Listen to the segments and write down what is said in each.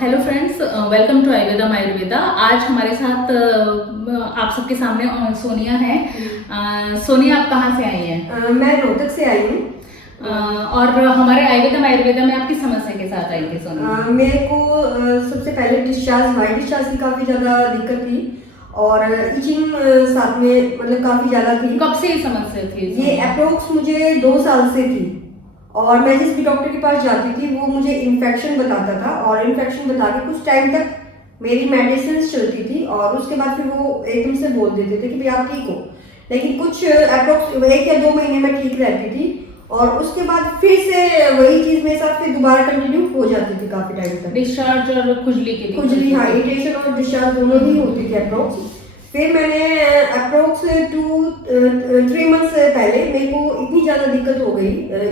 Hello friends, welcome to Ayurveda. आज हमारे साथ आप सबके सामने सोनिया है। सोनिया, आप कहाँ से आई हैं? मैं रोहतक से आई हूँ। और हमारे आयुर्वेदा में आप किस समस्या के साथ आई थी सोनिया? मेरे को सबसे पहले वाइट डिस्चार्ज की काफ़ी ज़्यादा दिक्कत थी और इचिंग साथ में मतलब काफ़ी ज़्यादा थी। कब से ये समस्या थी? ये अप्रोक्स मुझे 2 साल से थी और मैं जिस भी डॉक्टर के पास जाती थी वो मुझे इन्फेक्शन बताता था और इन्फेक्शन बता के कुछ टाइम तक मेरी मेडिसिन चलती थी और उसके बाद फिर वो एकदम से बोल देते थे कि भाई आप ठीक हो, लेकिन कुछ अप्रोक्स 1 या 2 महीने में ठीक रहती थी और उसके बाद फिर से वही चीज मेरे साथ फिर दोबारा कंटिन्यू हो जाती थी काफी टाइम तक। डिस्चार्ज और खुजली के लिए? खुजली, हाँ, इरिटेशन और डिस्चार्ज दोनों ही होती थी अप्रोक्स। फिर मैंने अप्रोक्स 3 मंथ्स पहले मेरे को इतनी ज़्यादा दिक्कत हो गई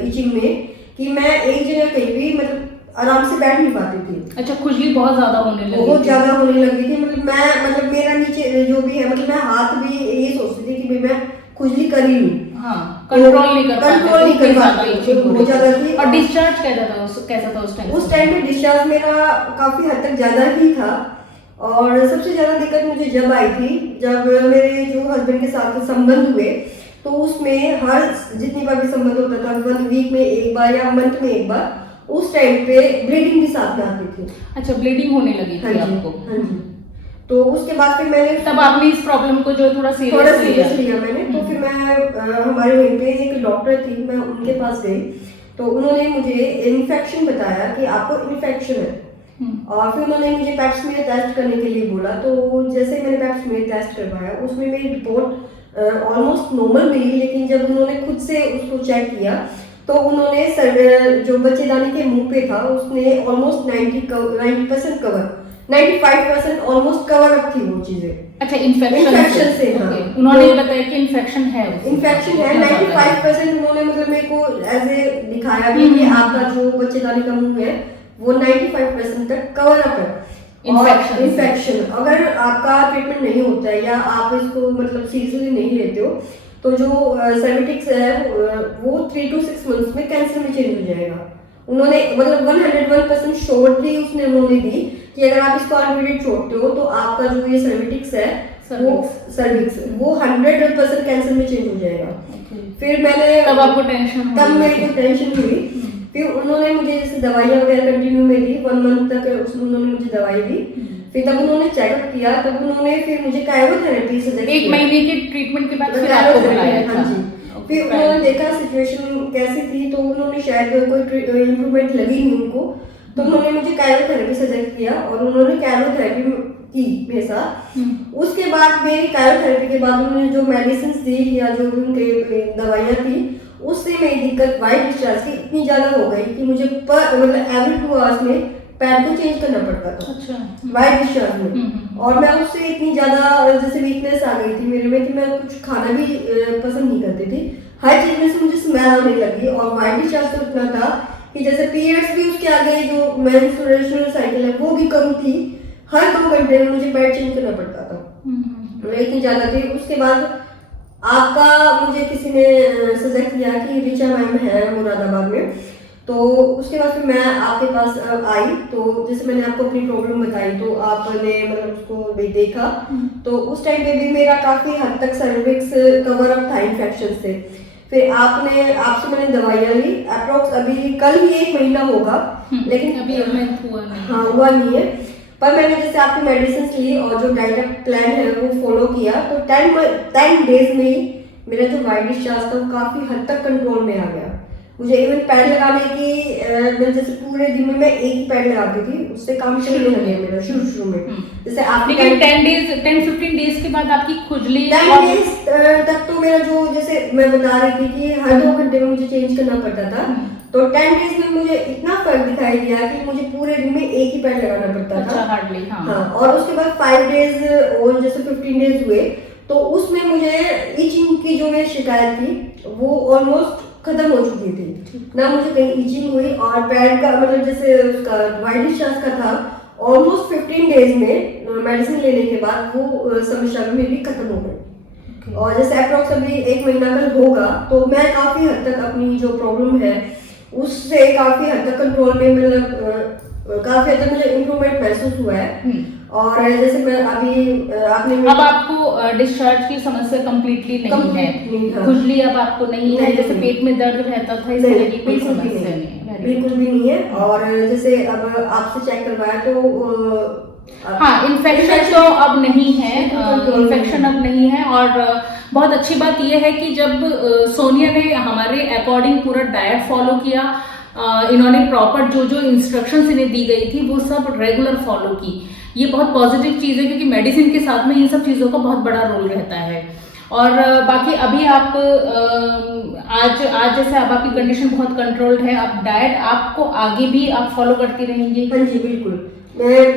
इचिंग में कि मैं एक जगह कहीं भी मतलब आराम से बैठ नहीं पाती थी। अच्छा, खुजली बहुत ज़्यादा होने लगी? बहुत ज़्यादा होने लगी थी। मतलब मेरा नीचे जो भी है, मतलब मैं हाथ भी ये सोचती थी कि भाई मैं खुजली कर ही लूँ। हाँ, कंट्रोल नहीं कर पाती, बहुत ज़्यादा थी। और डिस्चार्ज कैसा था उस टाइम? उस टाइम पे डिस्चार्ज मेरा काफ़ी हद तक ज़्यादा ही था और सबसे ज़्यादा दिक्कत मुझे जब आई थी जब मेरे जो हस्बैंड के साथ संबंध हुए, तो उसमें हर जितनी बार भी संबंध होता था 1 वीक में एक बार या मंथ में एक बार, उस टाइम पे ब्लीडिंग भी साथ में आती थी। अच्छा, ब्लीडिंग होने लगी थी आपको? हाँ जी। तो उसके बाद फिर मैंने तब आपने इस प्रॉब्लम को जो थोड़ा सीरियस लिया मैंने। तो फिर मैं हमारे वहीं पे एक डॉक्टर थी, मैं उनके पास गई तो उन्होंने मुझे इन्फेक्शन बताया कि आपको इन्फेक्शन है और फिर उन्होंने मुझे पैप स्मीयर टेस्ट करने के लिए बोला। तो जैसे मैंने पैप स्मीयर टेस्ट करवाया उसमें मेरी रिपोर्ट ऑलमोस्ट नॉर्मल मिली, लेकिन जब उन्होंने खुद से उसको चेक किया तो उन्होंने जो बच्चेदानी के मुंह पे था उसने almost 90% cover, 95% almost cover up थी वो चीजें। अच्छा, इन्फेक्शन से? हाँ, उन्होंने तो बताया कि इन्फेक्शन है 95% उन्होंने मतलब मेरे को एज ए दिखाया भी कि आपका जो बच्चेदानी का मुंह है वो 95% तक कवर अप है। इन्फेक्शन अगर आपका ट्रीटमेंट नहीं होता है या आप इसको मतलब सीरियसली नहीं लेते हो तो जो सर्विटिक्स है वो 3 to 6 मंथ्स में कैंसर में चेंज हो जाएगा। उन्होंने मतलब 101% श्योरिटी उसने उन्होंने दी कि अगर आप इसको अनट्रीटेड छोड़ते हो तो आपका जो ये सर्विटिक्स है वो 100% कैंसर में चेंज हो जाएगा। फिर मैंने तब मेरे को टेंशन हुई। फिर उन्होंने मुझे जैसे दवाइयाँ वगैरह कंटिन्यू में दी, 1 मंथ तक उन्होंने मुझे दवाई दी। फिर तब उन्होंने चेकअप किया, तब उन्होंने फिर मुझे कायरोथेरेपी सजेस्ट किया। 1 महीने के ट्रीटमेंट के बाद फिर आपको बुलाया था? हाँ जी। फिर उन्होंने देखा सिचुएशन कैसी थी तो उन्होंने शायद कोई इम्प्रूवमेंट लगी नहीं उनको, तो उन्होंने मुझे कायरोथेरेपी सजेस्ट किया और उन्होंने कायरोथेरेपी की मेरे साथ। उसके बाद मेरी कायरोथेरेपी के बाद उन्होंने जो मेडिसिन दी या जो भी उनके दवाइयाँ थी उससे मेरी दिक्कत वाइट डिस्चार्ज की इतनी ज्यादा हो गई कि मुझे मतलब एवरी 2 आवर्स में पैड को चेंज करना पड़ता था। अच्छा। वाइट डिस्चार्ज में। और मैं उससे इतनी ज्यादा जैसे वीकनेस आ गई थी मेरे में कि मैं कुछ खाना भी पसंद नहीं करती थी। हर चीज में से मुझे स्मेल आने लगी और वाइट डिस्चार्ज तो इतना था कि जैसे पीरियड्स भी उसके आगे जो मेंस्ट्रुएशन साइकिल है वो भी कम थी। हर 2 घंटे में मुझे पैड चेंज करना पड़ता था, इतनी ज्यादा थी। उसके बाद आपका मुझे किसी ने सजेस्ट किया कि ऋचा मैम है मुरादाबाद में, तो उसके बाद फिर मैं आपके पास आई। तो जैसे मैंने आपको अपनी प्रॉब्लम बताई तो आपने मतलब उसको भी देखा, तो उस टाइम पे भी मेरा काफी हद तक सर्विक्स कवर अप था इन्फेक्शन से। फिर आपसे मैंने दवाइयाँ ली, अप्रोक्स अभी कल ही 1 महीना होगा, लेकिन अभी हुआ नहीं है। पर मैंने जैसे आपकी मेडिसिन ली और जो डाइट प्लान है वो फॉलो किया तो 10 डेज में ही मेरा जो वाइट डिस्चार्ज था वो काफी हद तक कंट्रोल में आ गया। मुझे इवन पैड लगाने की मैं जैसे पूरे दिन में मैं एक ही पैड लगाती थी, उससे काम चलने लगे मेरा शुरू में। जैसे आप 10-15 डेज के बाद आपकी खुजली 10 डेज तक तो मेरा जो जैसे मैं बता रही थी कि हर 2 घंटे में मुझे चेंज करना पड़ता था, तो 10 डेज में मुझे इतना फर्क दिखाई दिया कि मुझे पूरे दिन में एक ही पैड लगाना पड़ता था। हार्डली। हाँ। और उसके बाद 5 डेज और जैसे 15 डेज हुए तो उसमें मुझे इचिंग की जो मेरी शिकायत थी वो ऑलमोस्ट खत्म हो चुकी थी, ना मुझे कहीं इचिंग हुई। और पैड का मतलब जैसे उसका वाइट डिस्चार्ज का था ऑलमोस्ट 15 डेज में मेडिसिन लेने के बाद वो समस्या मेरी खत्म हो गई। और जैसे अप्रोक्स अभी 1 महीना कल होगा तो मैं काफी हद तक अपनी जो प्रॉब्लम है उससे काफी हद तक कंट्रोल में मतलब काफी हद तक मुझे इम्प्रूवमेंट महसूस हुआ है। और जैसे मैं अभी आपने अब आपको डिस्चार्ज की समस्या कम्प्लीटली नहीं है, हाँ। खुजली अब आपको नहीं है, नहीं, जैसे नहीं। पेट में दर्द रहता था इस नहीं, तरह की कोई बिल्कुल भी समस्या नहीं। नहीं है। बिल्कुल भी नहीं है। और जैसे अब आपसे चेक करवाया तो हाँ, इन्फेक्शन तो अब नहीं है, बिल्कुल इन्फेक्शन अब नहीं है। और बहुत अच्छी बात यह है कि जब सोनिया ने हमारे अकॉर्डिंग पूरा डाइट फॉलो किया, इन्होंने प्रॉपर जो जो इंस्ट्रक्शंस इन्हें दी गई थी वो सब रेगुलर फॉलो की। ये बहुत पॉजिटिव चीज़ है क्योंकि मेडिसिन के साथ में इन सब चीज़ों का बहुत बड़ा रोल रहता है। और बाकी अभी आप आज जैसे अब आपकी कंडीशन बहुत कंट्रोल्ड है, अब डाइट आपको आगे भी आप फॉलो करती रहेंगी? हाँ जी बिल्कुल।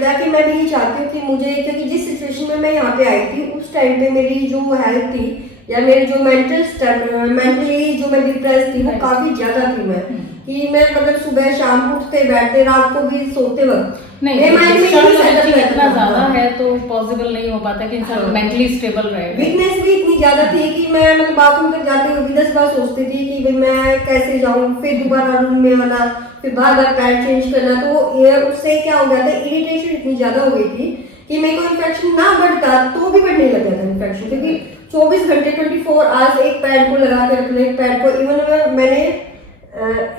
ताकि मैं भी ये चाहती हूँ कि मुझे, क्योंकि जिस सिचुएशन में मैं यहाँ पे आई थी उस टाइम पे मेरी जो हेल्थ थी या मेरी जो मेंटली जो मैं डिप्रेस थी वो काफी ज्यादा थी। मैं कि मैं मतलब सुबह शाम उठते बैठते रात को भी सोते वक्त नहीं, इतना ज्यादा है तो पॉसिबल नहीं हो पाता कि इंसान मेंटली स्टेबल रहे। वीकनेस भी इतनी ज्यादा थी कि मैं मतलब बाथरूम तक जाते हुए भी 10 बार सोचती थी कि भाई मैं कैसे जाऊं, फिर दोबारा रूम में आना, फिर बार बार पैड चेंज करना। तो ये उससे क्या हो गया था, इरिटेशन इतनी ज्यादा हो गई थी कि मेरे को इन्फेक्शन ना बढ़ता तो भी बढ़ने लग गया था इन्फेक्शन। क्योंकि 24 घंटे 24 आवर्स एक पैड को लगा के रखना, एक पैड को इवन मैंने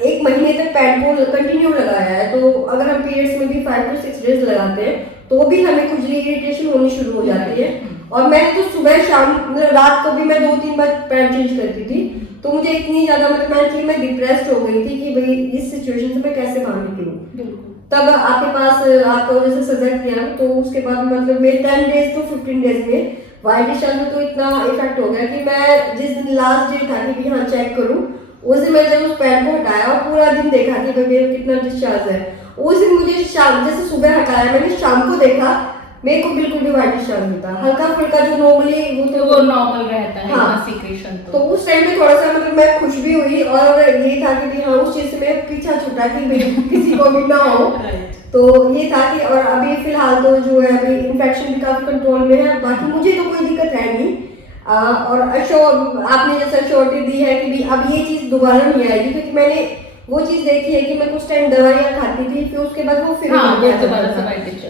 1 महीने तक पैड को कंटिन्यू लगाया है। तो अगर हम पीरियड्स में भी 5 to 6 डेज लगाते हैं तो भी हमें खुजली इरिटेशन होनी शुरू हो जाती है। और मैं तो सुबह शाम मतलब रात को भी मैं 2-3 बार पैड चेंज करती थी। तो मुझे इतनी ज्यादा मतलब मेंटली मैं डिप्रेस्ड हो गई थी कि भाई इस सिचुएशन से मैं कैसे बाहर निकलूं। तब आपके पास आपको जैसे सजेस्ट किया तो उसके बाद मतलब मेरे 10 डेज to 15 डेज में वाइट डिस्चार्ज में तो इतना इफेक्ट हो गया कि मैं जिस दिन लास्ट डे था कि हाँ चेक करूं, उस दिन मैं जब उस पैड को हटाया और पूरा दिन देखा कि भाई मेरा कितना डिस्चार्ज है। उस दिन मुझे शाम जैसे सुबह हटाया मैंने शाम को देखा मेरे को बिल्कुल भी वाइट डिस्चार्ज नहीं था। हल्का फुल्का जो नॉर्मली वो नॉर्मल रहता है। हाँ, सीक्रेशन तो उस टाइम में थोड़ा सा मतलब मैं खुश भी हुई और ये था कि हाँ उस चीज से मैं पीछा छूटा कि किसी को भी ना हो। तो ये था कि और अभी फिलहाल तो जो है अभी इन्फेक्शन भी काफी कंट्रोल में है, बाकी मुझे तो कोई दिक्कत है नहीं। और आपने जैसे अश्योरिटी दी है कि भी अब ये चीज दोबारा नहीं आएगी, क्योंकि मैंने वो चीज देखी है कि मैं कुछ टाइम दवाइयाँ खाती थी फिर उसके बाद वो फिर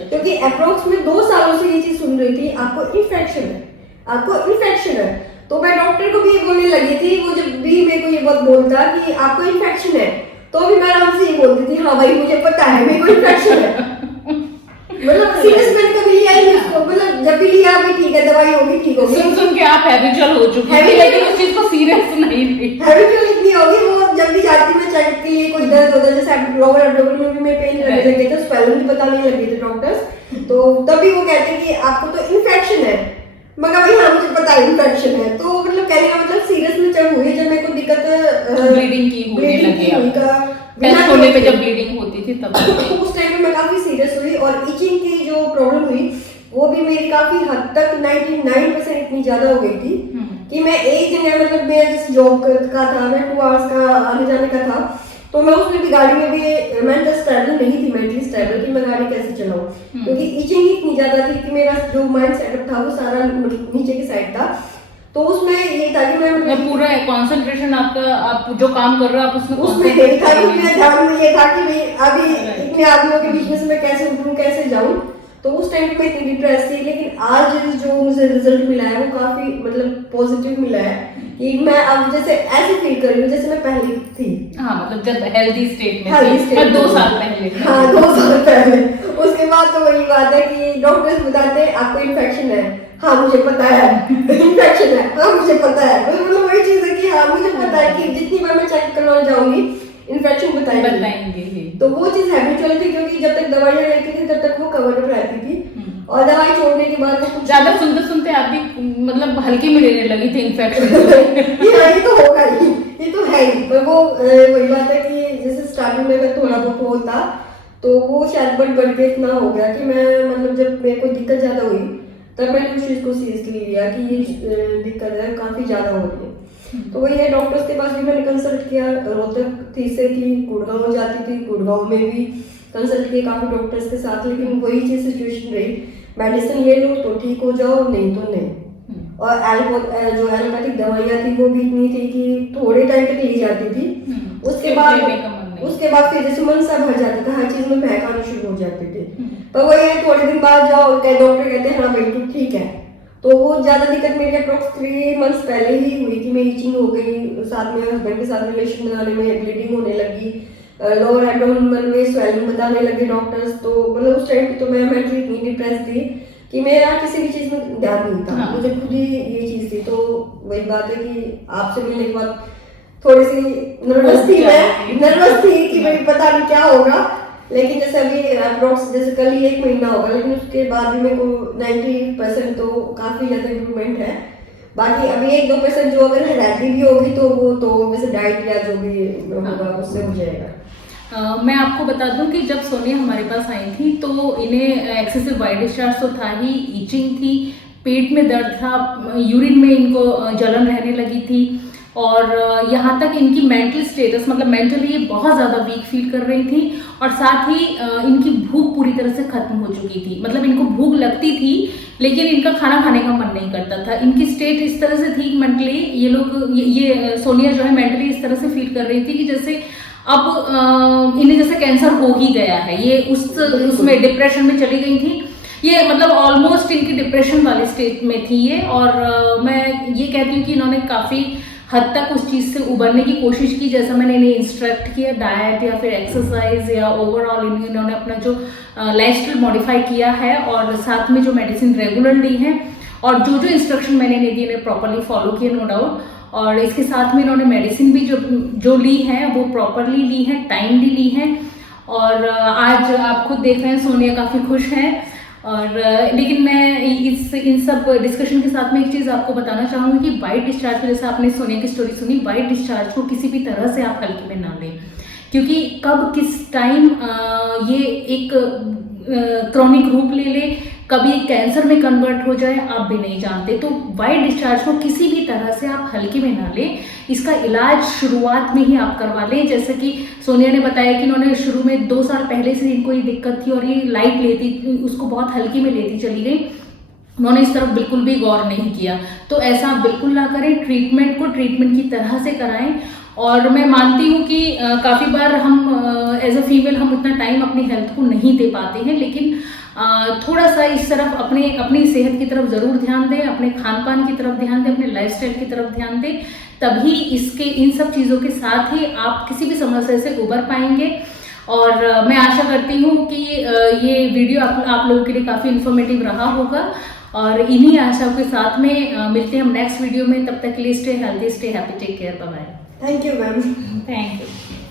क्योंकि अप्रोक्स में 2 सालों से ये चीज सुन रही थी आपको इन्फेक्शन है, आपको इन्फेक्शन है। तो मैं डॉक्टर को भी ये बोलने लगी थी, वो जब भी मेरे को ये बहुत बोलता कि आपको इन्फेक्शन है तो भी मैं आराम से ये बोलती थी हाँ भाई मुझे पता है मेरे को इन्फेक्शन है। मतलब सीरियस मैंने कभी लिया ही नहीं उसको, मतलब जब भी लिया भी ठीक है दवाई होगी ठीक होगी। सुन के आप हैबिचुअल हो चुके हैं लेकिन उस चीज को सीरियस नहीं ली। हैबिचुअल इतनी होगी वो जब भी जाती मैं चेक के लिए कुछ दर्द होता है जैसे लोअर एब्डोमेन में भी मैं पेन लगने लगे थे, स्वेलिंग भी पता नहीं लगी थी डॉक्टर्स। तो तभी वो कहते हैं कि आपको तो इन्फेक्शन है, मगर भाई हाँ मुझे पता है इन्फेक्शन है। तो मतलब कहने का मतलब सीरियस में जब हुई जब मेरे को दिक्कत ब्लीडिंग की होने लगी टेस्ट होने पे जब ब्लीडिंग होती थी तब उस टाइम में मैं काफी सीरियस हुई और इचिंग की जो प्रॉब्लम हुई वो भी मेरी काफी हद तक 99% इतनी ज्यादा हो गई थी कि मैं एक जगह मतलब मेरा जिस जॉब का था मैं 2 आवर्स का आने जाने का था, तो मैं उसमें भी गाड़ी में भी मेंटल स्टेबल नहीं थी, मेंटली स्टेबल कि मैं गाड़ी कैसे चलाऊं, क्योंकि इचिंग इतनी ज्यादा थी कि मेरा जो माइंड सेटअप था वो सारा नीचे की साइड था। तो उसमें ये था कि मैं पूरा कंसंट्रेशन आपका आप जो काम कर रहे हो आप उसमें यही था कि मेरे ध्यान में ये था कि मैं अभी इतने आदमियों के बीच में से मैं कैसे उठूं कैसे जाऊं। तो उस टाइम पे इतनी डिप्रेस थी, लेकिन आज जो मुझे रिजल्ट मिला है वो काफी मतलब पॉजिटिव मिला है कि मैं अब जैसे ऐसे फील कर रही हूँ जैसे मैं पहले थी। हाँ मतलब जब हेल्दी स्टेट में 2 साल पहले। हाँ 2 साल पहले। उसके बाद तो वही बात है कि डॉक्टर्स बताते हैं आपको इन्फेक्शन है, हाँ मुझे पता है इन्फेक्शन है, हाँ मुझे पता है। मतलब वही चीज है कि हाँ मुझे पता है कि जितनी बार मैं चेक करवाने जाऊंगी इन्फेक्शन बताएंगे। तो वो चीज हैबिचुअल थी क्योंकि जब तक दवाइयाँ लेती थी तब तक वो कवर अप रहती थी और दवाई छोड़ने के बाद ज्यादा सुनते आप भी मतलब हल्की में लेने लगी थी इन्फेक्शन। ये तो होगा ही, ये तो है ही। पर वो वही बात है कि जैसे स्टार्टिंग में मैं थोड़ा बहुत होता तो वो शायद बढ़ के इतना हो गया कि मैं मतलब जब मेरे को दिक्कत ज्यादा हुई तब मैंने उस चीज को सीरियसली लिया कि ये दिक्कत है काफी ज्यादा हो रही है। तो वही है डॉक्टर्स के पास भी मैंने कंसल्ट किया, रोहतक से थी, गुड़गांव जाती थी, गुड़गांव में भी कंसल्ट किया काफी डॉक्टर्स के साथ, लेकिन वही चीज सिचुएशन रही मेडिसिन ले लो तो ठीक हो जाओ नहीं तो नहीं। और जो एलोपैथिक दवाइयाँ थी वो भी इतनी थी कि थोड़े टाइम तक ली जाती थी, उसके बाद नहीं। उसके बाद फिर जैसे मन सा भर जाता था, हर चीज में बहक आने शुरू हो जाते थे। पर वही है, थोड़े दिन बाद जाओ डॉक्टर कहते हैं हाँ भाई तू ठीक है। तो वो ज्यादा दिक्कत मेरी अप्रोक्स 3 मंथ्स पहले ही हुई थी। मैं ईचिंग हो गई, साथ में हस्बैंड के साथ रिलेशन बनाने में ब्लीडिंग होने लगी, लोअर एब्डोमिनल में स्वेलिंग बताने लगे डॉक्टर्स। तो मतलब उस टाइम पे तो मैं मेंटली इतनी डिप्रेस थी कि मेरा किसी भी चीज में ध्यान नहीं था। हाँ। मुझे खुद ही ये चीज थी। तो वही बात है कि आपसे मिलने के बाद थोड़ी सी नर्वस थी, मैं नर्वस थी कि भाई पता नहीं क्या होगा। लेकिन जैसे अभी अप्रोक्स जैसे कल ही 1 महीना होगा, लेकिन उसके बाद भी मेरे को 90% तो काफी ज्यादा इम्प्रूवमेंट है। बाकी अभी 1-2% जो अगर रहती भी होगी तो वो तो वैसे डाइट या जो भी होगा उससे हो जाएगा। मैं आपको बता दूं कि जब सोनिया हमारे पास आई थी तो इन्हें एक्सेसिव वाइट डिस्चार्ज तो था ही, ईचिंग थी, पेट में दर्द था, यूरिन में इनको जलन रहने लगी थी, और यहाँ तक इनकी मेंटल स्टेटस मतलब मेंटली ये बहुत ज़्यादा वीक फील कर रही थी, और साथ ही इनकी भूख पूरी तरह से खत्म हो चुकी थी। मतलब इनको भूख लगती थी लेकिन इनका खाना खाने का मन नहीं करता था। इनकी स्टेट इस तरह से थी मेंटली, ये लोग ये सोनिया जो है मेंटली इस तरह से फील कर रही थी कि जैसे अब इन्हें जैसे कैंसर हो ही गया है। ये उसमें डिप्रेशन में चली गई थी। ये मतलब ऑलमोस्ट इनकी डिप्रेशन वाले स्टेज में थी ये। और मैं ये कहती हूँ कि इन्होंने काफ़ी हद तक उस चीज़ से उबरने की कोशिश की, जैसा मैंने इन्हें इंस्ट्रक्ट किया डाइट या फिर एक्सरसाइज या ओवरऑल इन्होंने अपना जो लाइफस्टाइल मॉडिफाई किया है, और साथ में जो मेडिसिन रेगुलर ली है, और जो जो इंस्ट्रक्शन मैंने इन्हें दी इन्हें प्रॉपरली फॉलो किए, नो डाउट। और इसके साथ में इन्होंने मेडिसिन भी जो ली है वो प्रॉपरली ली है, टाइमली ली है। और आज आप खुद देख रहे हैं सोनिया काफ़ी खुश है। और लेकिन मैं इन सब डिस्कशन के साथ में एक चीज़ आपको बताना चाहूँगी कि वाइट डिस्चार्ज को, जैसे आपने सोनिया की स्टोरी सुनी, वाइट डिस्चार्ज को किसी भी तरह से आप हल्के में ना लें, क्योंकि कब किस टाइम ये एक क्रॉनिक रूप ले ले, कभी कैंसर में कन्वर्ट हो जाए, आप भी नहीं जानते। तो वाइट डिस्चार्ज को किसी भी तरह से आप हल्के में ना लें। इसका इलाज शुरुआत में ही आप करवा लें। जैसे कि सोनिया ने बताया कि इन्होंने शुरू में 2 साल पहले से इनको ये दिक्कत थी और ये लाइट लेती, उसको बहुत हल्के में लेती चली गई, उन्होंने इस तरफ बिल्कुल भी गौर नहीं किया। तो ऐसा बिल्कुल ना करें, ट्रीटमेंट को ट्रीटमेंट की तरह से कराएं। और मैं मानती हूँ कि काफ़ी बार हम एज अ फीमेल हम उतना टाइम अपनी हेल्थ को नहीं दे पाते हैं, लेकिन थोड़ा सा इस तरफ अपनी सेहत की तरफ ज़रूर ध्यान दें, अपने खान पान की तरफ ध्यान दें, अपने लाइफस्टाइल की तरफ ध्यान दें, तभी इन सब चीज़ों के साथ ही आप किसी भी समस्या से उबर पाएंगे। और मैं आशा करती हूँ कि ये वीडियो आप लोगों के लिए काफ़ी इन्फॉर्मेटिव रहा होगा। और इन्हीं आशाओं के साथ में मिलते हैं हम नेक्स्ट वीडियो में। तब तक के लिए stay healthy, stay happy, take care, bye bye. Thank you ma'am. Thank you.